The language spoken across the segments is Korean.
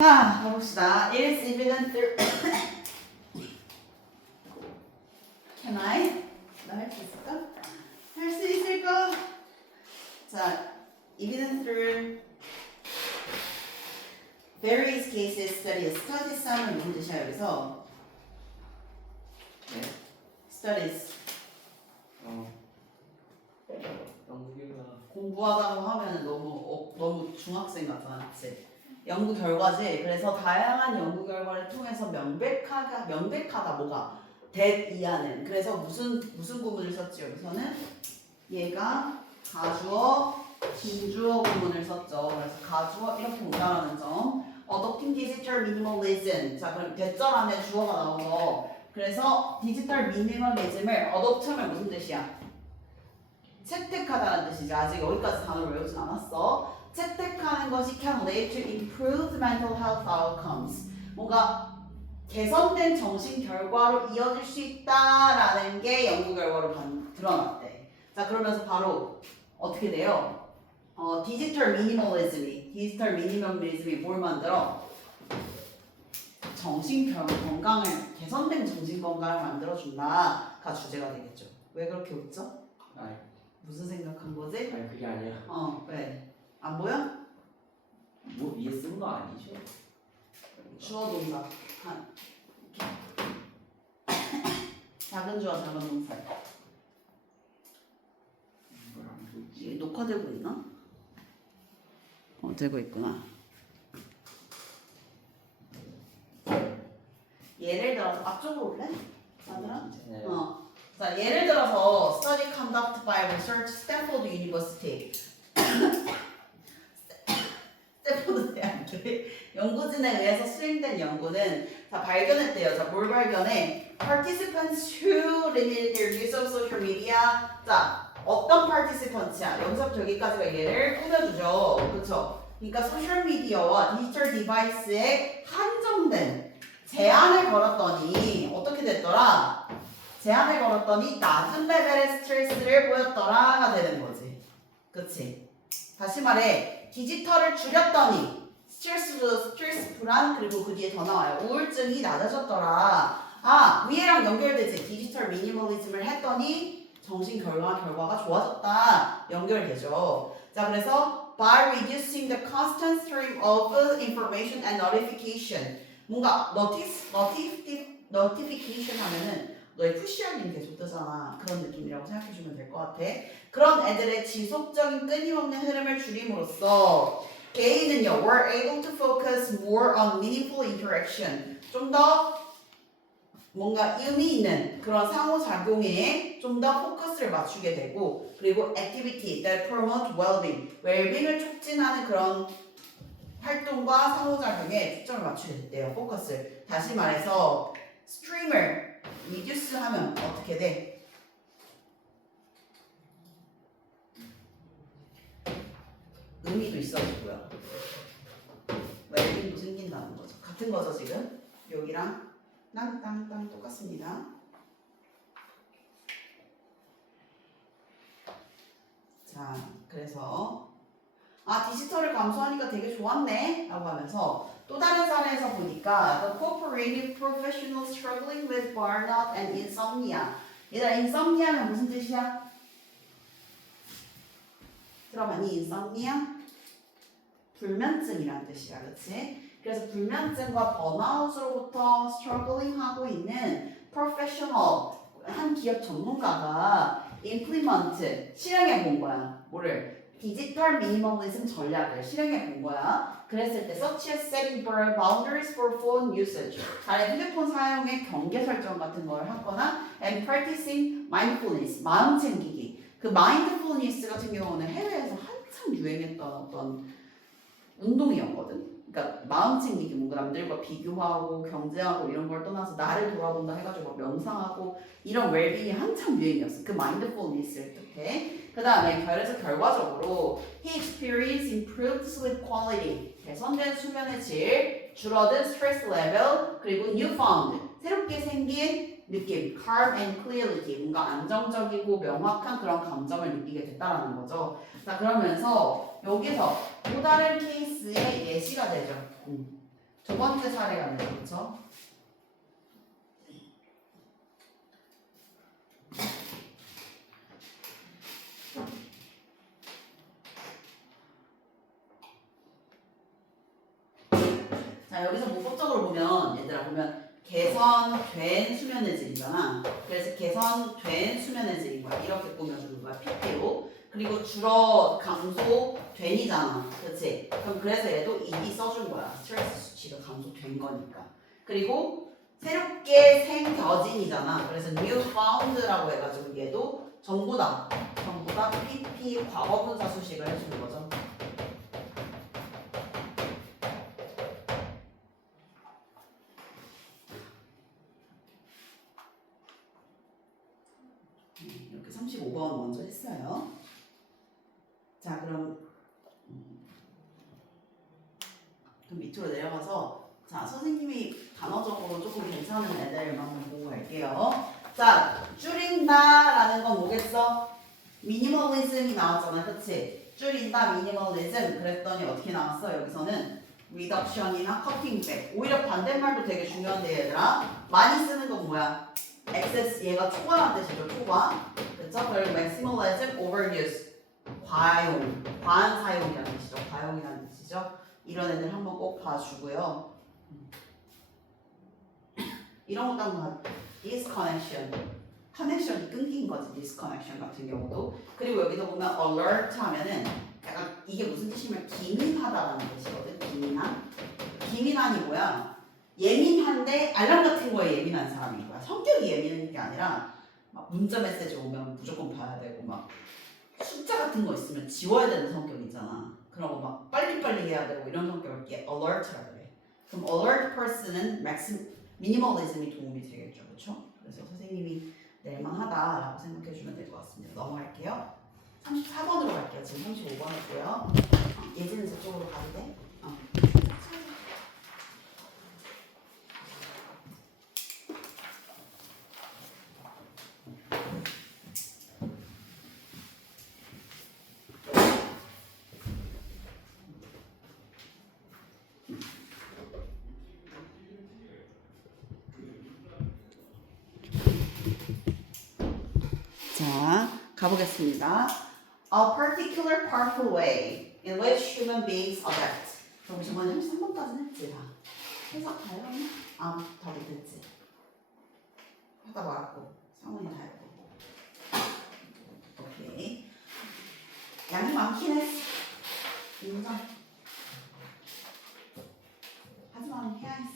자, 가봅시다. It is evident through Can I? 나 할 수 있을까? 할 수 있을까? 자, evident through various cases studies. studies 하면 무슨 뜻이야 여기서? 네. studies. 연구결과 공부하다고 하면 너무 중학생 같아, 그치? 연구 결과지. 그래서 다양한 연구 결과를 통해서 명백하다 뭐가 that 그래서 무슨 구문을 썼지 여기서는 얘가 가주어 진주어 구문을 썼죠. 그래서 가주어 이렇게 온다라는 점. Adopting digital minimalism. 자 그럼 대절 안에 주어가 나오고 그래서 디지털 미니멀리즘을 adopt하면 무슨 뜻이야? 채택하다는 뜻이지. 아직 여기까지 단어를 외우진 않았어. 채택하는 것이 can lead to improved mental health outcomes. 뭔가 개선된 정신 결과로 이어질 수 있다라는 게 연구 결과로 드러났대. 자 그러면서 바로 어떻게 돼요? 디지털 미니멀리즘이 뭘 만들어? 개선된 정신 건강을 만들어준다가 주제가 되겠죠. 왜 그렇게 웃죠? 아니 무슨 생각한 거지? 그게 아니야. 왜? 안 보여? 뭐 위에 쓴 거 아니죠? 주어 동사 작은 주어 작은 동사. 이걸 안 보지. 이게 녹화되고 있나? 되고 있구나. 예를 들어서 앞쪽으로 올래? 아들아? 괜찮아요. 자, 예를 들어서 study conducted by research Stanford University. 스탠포드 대학교의 연구진에 의해서 수행된 연구는 자 발견했대요. 자, 뭘 발견해? Participants who limited their use of social media. 자, 어떤 participants야? 여기서부터 여기까지가 얘를 꾸며주죠. 그렇죠? 그러니까 소셜 미디어와 디지털 디바이스에 한정된 제한을 걸었더니 어떻게 됐더라? 제한을 걸었더니 낮은 레벨의 스트레스를 보였더라가 되는 거지. 그치? 다시 말해 디지털을 줄였더니 스트레스 불안 그리고 그 뒤에 더 나와요. 우울증이 낮아졌더라. 위에랑 연결되지. 디지털 미니멀리즘을 했더니 정신 결과가 좋아졌다. 연결되죠. 자 그래서 by reducing the constant stream of information and notification 뭔가 notification 하면은 너의 푸시알림 계속 뜨잖아. 그런 느낌이라고 생각해주면 될 것 같아. 그런 애들의 지속적인 끊임없는 흐름을 줄임으로써 개인은요, were able to focus more on meaningful interaction. 좀 더 뭔가 의미 있는 그런 상호작용에 좀 더 포커스를 맞추게 되고 그리고 activity that promote well-being을 촉진하는 그런 활동과 상호작용에 초점을 맞추게 됐대요. 포커스를. 다시 말해서 스트리머를 reduce 하면 어떻게 돼? 의미도 있어지고요. 웰빙도 생긴다는 거죠. 같은 거죠 지금? 여기랑 땅땅땅 똑같습니다. 자, 그래서 디지털을 감수하니까 되게 좋았네 라고 하면서 또 다른 사례에서 보니까 The cooperative professionals struggling with burnout and insomnia. 얘들아 insomnia는 무슨 뜻이야? 들어봤니? insomnia? 불면증이란 뜻이야, 그치? 그래서 불면증과 번아웃으로부터 struggling 하고 있는 professional 한 기업 전문가가 implement 실행해 본 거야. 뭐를? 디지털 미니멀리즘 전략을 실행해 본 거야. 그랬을 때 such as setting boundaries for phone usage. 휴대폰 사용의 경계 설정 같은 걸 하거나 and practicing mindfulness. 마음 챙기기. 그 mindfulness 같은 경우는 해외에서 한참 유행했던 어떤 운동이었거든. 그러니까 마음 챙기기 뭔가 남들과 비교하고 경쟁하고 이런 걸 떠나서 나를 돌아본다 해가지고 명상하고 이런 웰빙이 한참 유행이었어. 그 mindfulness를 뜻해. 그 다음에 그래서 결과적으로 he experienced improved sleep quality 개선된 수면의 질, 줄어든 스트레스 레벨 그리고 newfound 새롭게 생긴 느낌 calm and clarity 뭔가 안정적이고 명확한 그런 감정을 느끼게 됐다라는 거죠. 자 그러면서 여기서 또 다른 케이스의 예시가 되죠. 두 번째 사례가 네요, 그렇죠? 자, 여기서 문법적으로 보면 얘들아 보면 개선된 수면의 질이잖아. 그래서 개선된 수면의 질인 거야. 이렇게 꾸며주는 거야. PP로. 그리고 줄어 감소된이잖아. 그렇지? 그럼 그래서 얘도 ED 써준 거야. 스트레스 수치가 감소된 거니까. 그리고 새롭게 생겨진이잖아. 그래서 new found라고 해가지고 얘도 전부 다 PP 과거분사 수식을 해주는 거죠. 이렇게 35번 먼저 했어요. 자, 그럼 밑으로 내려가서 자, 선생님이 단어적으로 조금 괜찮은 애들만 한번 보고 갈게요. 자, 줄인다라는 건 뭐겠어? 미니멀리즘이 나왔잖아, 그치? 줄인다, 미니멀리즘. 그랬더니 어떻게 나왔어? 여기서는 리덕션이나 커팅백. 오히려 반대말도 되게 중요한데 얘들아. 많이 쓰는 건 뭐야? excess, 얘가 초과란 뜻이죠, 초과. 그쵸? 그리고 maximalism, overuse. 과용, 과한 사용이라는 뜻이죠. 과용이라는 뜻이죠. 이런 애들 한번 꼭 봐주고요. 이런 것도 한번 disconnection, 커넥션이 끊긴 거지. disconnection 같은 경우도. 그리고 여기서 보면 alert 하면은 약간 이게 무슨 뜻이냐면 기민하다라는 뜻이거든. 기민한. 기민한이 뭐야? 예민한데 알람 같은 거에 예민한 사람인 거야. 성격이 예민한 게 아니라 막 문자 메시지 오면 무조건 봐야 되고 막 숫자 같은 거 있으면 지워야 되는 성격 있잖아. 그런 거 막 빨리빨리 해야 되고 이런 성격을 alert라 그래. 그럼 alert person은 미니멀리즘이 도움이 되겠죠, 그렇죠? 그래서 선생님이 낼만하다라고 생각해 주면 될 것 같습니다. 넘어갈게요. 34번으로 갈게요. 지금 35번 했고요. 예지는 저쪽으로 가도 돼? 자, 가보겠습니다. A particular powerful way in which human beings adapt. 그럼 저번에 33번까지는 했지, 다. 해석 다 해봤나? 다 못했지. 하다 말았고, 상원이 다 해보고. 오케이. 양이 많긴 했어. 인정. 하지만 해야 했어.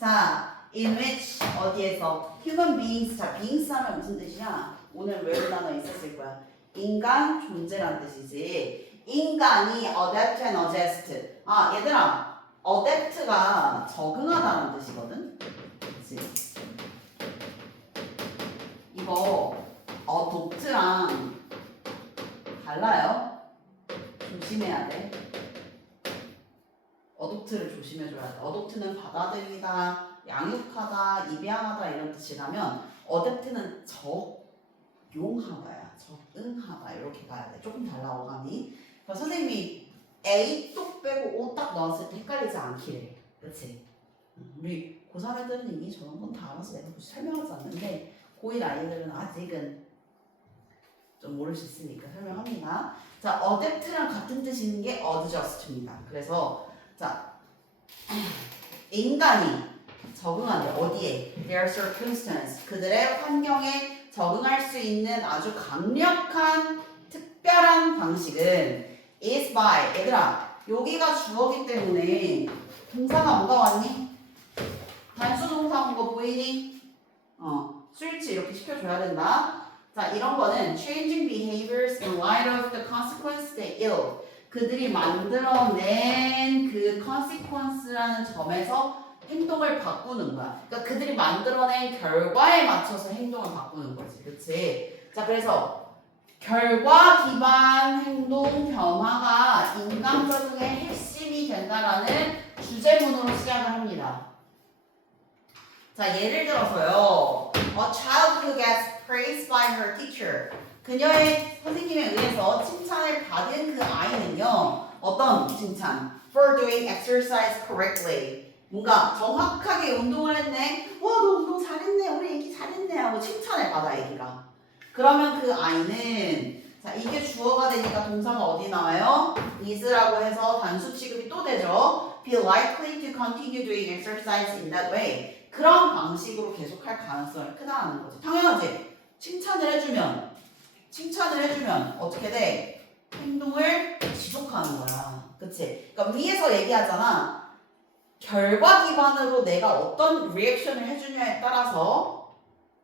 자, in which, 어디에서? human beings. 자, beings 하면 무슨 뜻이야? 오늘 외울 단어 있었을 거야. 인간 존재란 뜻이지. 인간이 adapt and adjust. 얘들아, adapt가 적응하다는 뜻이거든. 그치? 이거 adopt랑 달라요. 조심해야 돼. adopt를 조심해줘야 돼. adopt는 받아들이다, 양육하다, 입양하다 이런 뜻이라면 adapt는 용하다야, 적응하다 이렇게 가야 돼. 조금 달라 어감이. 그러니까 선생님이 A 뚝 빼고 O 딱 넣었을 때 헷갈리지 않기를. 그렇지? 우리 고3 애들은 이미 저런 건 다 알아서 내가 굳이 설명하지 않는데 고1 아이들은 아직은 좀 모를 수 있으니까 설명합니다. 자, adapt랑 같은 뜻이 있는 게 adjust입니다. 그래서 자, 인간이 적응한대. 어디에? Their circumstance. 그들의 환경에 적응할 수 있는 아주 강력한 특별한 방식은 is by. 얘들아, 여기가 주어기 때문에 동사가 뭐가 왔니? 단수 동사 온 거 보이니? 스위치 이렇게 시켜줘야 된다. 자, 이런 거는 changing behaviors in light of the consequence they ill. 그들이 만들어낸 그 consequence라는 점에서 행동을 바꾸는 거야. 그러니까 그들이 만들어낸 결과에 맞춰서 행동을 바꾸는 거지. 그치? 자, 그래서 결과 기반 행동 변화가 인간 적응의 핵심이 된다라는 주제문으로 시작을 합니다. 자, 예를 들어서요. A child who gets praised by her teacher. 그녀의 선생님에 의해서 칭찬을 받은 그 아이는요. 어떤 칭찬? For doing exercise correctly. 뭔가 정확하게 운동을 했네. 와, 너 운동 잘했네. 우리 애기 잘했네. 하고 칭찬을 받아, 애기가. 그러면 그 아이는, 자, 이게 주어가 되니까 동사가 어디 나와요? is라고 해서 단수 취급이 또 되죠. Be likely to continue doing exercise in that way. 그런 방식으로 계속할 가능성이 크다는 거지. 당연하지. 칭찬을 해주면 어떻게 돼? 행동을 지속하는 거야. 그치? 그러니까 위에서 얘기하잖아. 결과 기반으로 내가 어떤 리액션을 해주냐에 따라서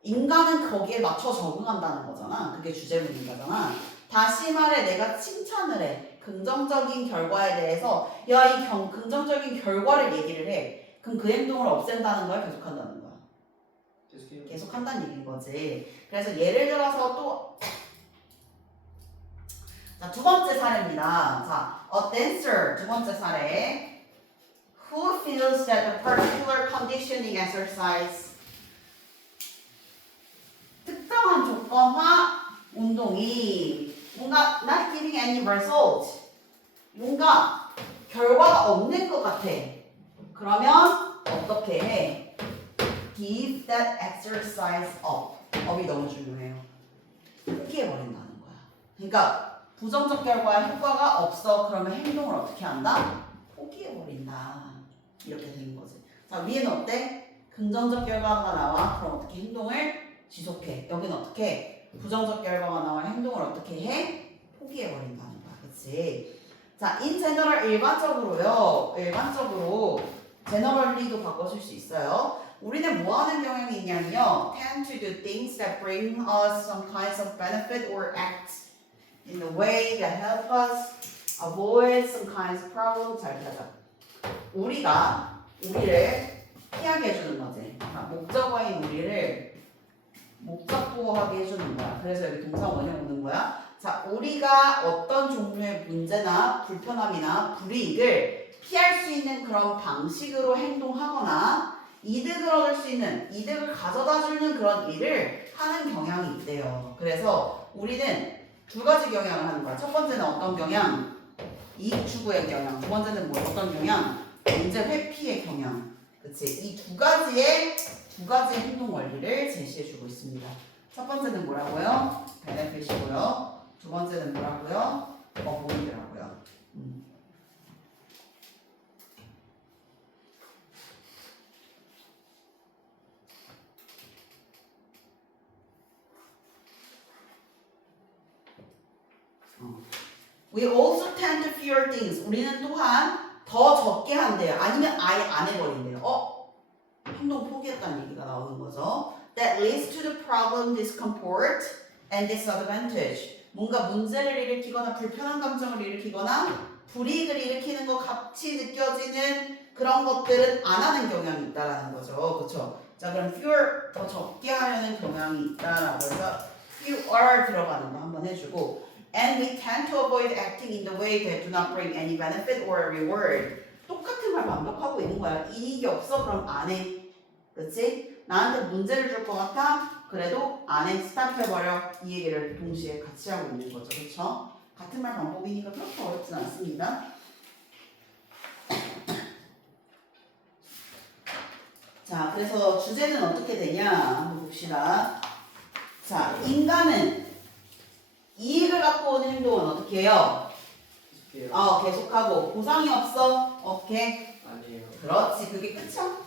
인간은 거기에 맞춰 적응한다는 거잖아. 그게 주제문인 거잖아. 다시 말해 내가 칭찬을 해. 긍정적인 결과에 대해서 야, 이 긍정적인 결과를 얘기를 해. 그럼 그 행동을 없앤다는 거야? 계속한다는 거야? 계속해요. 계속한다는 얘기인 거지. 그래서 예를 들어서 또 자, 두 번째 사례입니다. 자, a dancer 두 번째 사례. Who feels that a particular conditioning exercise 특정한 조건화 운동이 뭔가 not giving any result 뭔가 결과가 없는 것 같아. 그러면 어떻게 해? Give that exercise up. up이 너무 중요해요. 포기해버린다는 거야. 그러니까 부정적 결과에 효과가 없어. 그러면 행동을 어떻게 한다? 포기해버린다. 이렇게 되는 거지. 자, 위에는 어때? 긍정적 결과가 나와. 그럼 어떻게 행동을 지속해. 여기는 어떻게? 부정적 결과가 나와. 행동을 어떻게 해? 포기해버린다는 거야. 그치? 자, in general 일반적으로 generally도 바꿔줄 수 있어요. 우리는 뭐 하는 경향이 있냐면요. tend to do things that bring us some kinds of benefit or act in a way that help us avoid some kinds of problems. 잘 들어봐. 우리를 피하게 해주는 거지. 목적어인 우리를 목적보호하게 해주는 거야. 그래서 여기 동사 원형 오는 거야. 자, 우리가 어떤 종류의 문제나 불편함이나 불이익을 피할 수 있는 그런 방식으로 행동하거나 이득을 얻을 수 있는, 이득을 가져다주는 그런 일을 하는 경향이 있대요. 그래서 우리는 두 가지 경향을 하는 거야. 첫 번째는 어떤 경향? 이익 추구의 경향. 두 번째는 뭐 어떤 경향? 문제 회피의 경향. 그치? 이 두 가지의 행동 원리를 제시해주고 있습니다. 첫 번째는 뭐라고요? 베네핏이고요. 두 번째는 뭐라고요? 어보이드라고요. We also tend to fear things. 우리는 또한 더 적게 한대요. 아니면 아예 안 해버린대요. 행동 포기했다는 얘기가 나오는 거죠. That leads to the problem, discomfort, and disadvantage. 뭔가 문제를 일으키거나 불편한 감정을 일으키거나 불이익을 일으키는 것 같이 느껴지는 그런 것들은 안 하는 경향이 있다라는 거죠. 그렇죠? 자, 그럼 fewer 더 적게 하려는 경향이 있다라고 해서 fewer 들어가는 거 한번 해주고 and we tend to avoid acting in the way that do not bring any benefit or reward. 똑같은 말 반복하고 있는 거야. 이익이 없어? 그럼 안 해. 그렇지? 나한테 문제를 줄 것 같아? 그래도 안 해. 스탑해버려. 이 얘기를 동시에 같이 하고 있는 거죠. 그렇죠? 같은 말 반복이니까 그렇게 어렵진 않습니다. 자, 그래서 주제는 어떻게 되냐? 한번 봅시다. 자, 인간은 이익을 갖고 오는 행동은 어떻게 해요? 계속해요. 계속하고 보상이 없어? 오케이. 아니에요. 그렇지. 그게 끝이야.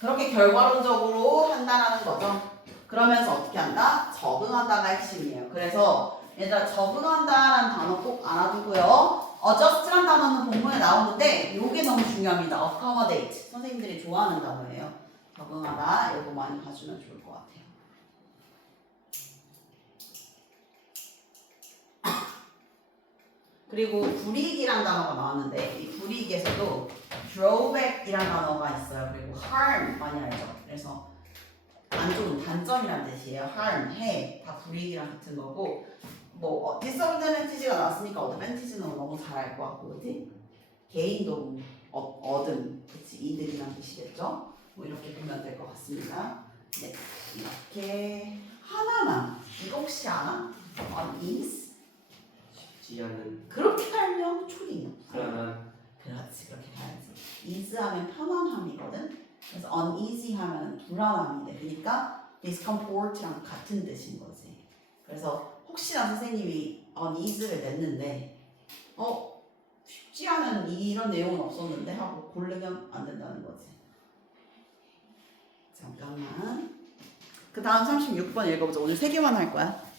그렇게 결과론적으로 한다라는 거죠. 그러면서 어떻게 한다? 적응한다가 핵심이에요. 그래서 얘들아 적응한다라는 단어 꼭 알아두고요. adjust란 단어는 본문에 나오는데 이게 너무 중요합니다. accommodate. 선생님들이 좋아하는 단어예요. 적응하다. 이거 많이 봐주면 좋을 것 같아요. 그리고 불이익이란 단어가 나왔는데 이 불이익에서도 drawback이란 단어가 있어요. 그리고 harm 많이 알죠. 그래서 안 좋은 단점이란 뜻이에요. harm, 해, 다 불이익이랑 같은 거고 뭐 disadvantage가 나왔으니까 advantage는 너무 잘 알 것 같고 그치? 개인도 얻음, 그치? 이득이란 뜻이겠죠? 뭐 이렇게 보면 될 것 같습니다. 네, 이렇게 하나만 이거 혹시 아나? on is 쉽지 않은 그렇게 알면 초딩이야. 불안한 그렇지, 그렇게 가야지. ease 하면 편안함이거든. 그래서 uneasy 하면 불안함이 돼. 그러니까 discomfort랑 같은 뜻인 거지. 그래서 혹시나 선생님이 uneasy를 냈는데 쉽지 않은 이런 내용은 없었는데 하고 고르면 안 된다는 거지. 잠깐만. 그 다음 36번 읽어보자. 오늘 3개만 할 거야.